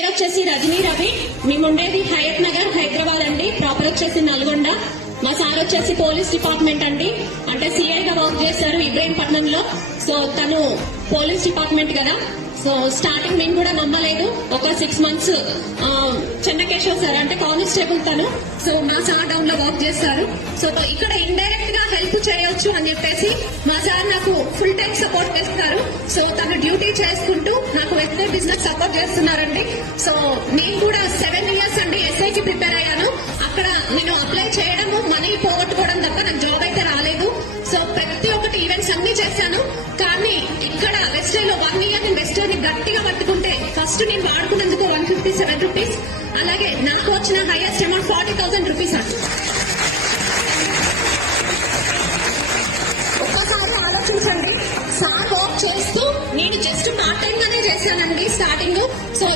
పేరు వచ్చేసి రజనీ రవి. మేము ఉండేది హయత్ నగర్ హైదరాబాద్ అండి. ప్రాపర్ వచ్చేసి నల్గొండ. మా సార్ వచ్చేసి పోలీస్ డిపార్ట్మెంట్ అండి, అంటే సిఐగా వర్క్ చేస్తారు ఇబ్రహీంపట్నంలో. సో తను పోలీస్ డిపార్ట్మెంట్ కదా. సో స్టార్టింగ్ మేము కూడా నమ్మలేదు. ఒక 6 months చెన్నకేశ్వర్ సార్ అంటే కానిస్టేబుల్ తను. సో మా సార్ డౌన్ లో వర్క్ చేస్తారు. సో ఇక్కడ ఇండైరెక్ట్ గా హెల్ప్ చేయొచ్చు అని చెప్పేసి మా సార్ నాకు ఫుల్ టైం సపోర్ట్ చేస్తారు. సో తను డ్యూటీ చేసుకుంటూ నాకు వెస్టే బిజినెస్ సపోర్ట్ చేస్తున్నారండి. సో నేను కూడా 7 years అండి ఎస్ఐకి ప్రిపేర్ అయ్యాను. అక్కడ నేను అప్లై చేయడము మనీ పోగొట్టుకోవడం తప్ప నాకు జాబ్ అయితే రాలేదు. సో ప్రతి ఒక్కటి ఈవెంట్స్ అన్ని చేశాను. కానీ ఇక్కడ వెస్టేలో 1 year నేను వెస్టే ని గట్టిగా పట్టుకుంటే ఫస్ట్ నేను వాడుకున్నందుకు 157 రూపీస్, అలాగే నాకు వచ్చిన హైయెస్ట్ అమౌంట్ 40,000 రూపీస్ అండి. ఒక్కసారి ఆలోచించండి, సార్ వర్క్ చేస్తూ నేను జస్ట్ పార్ట్ టైం గానే చేశానండి స్టార్టింగ్. సో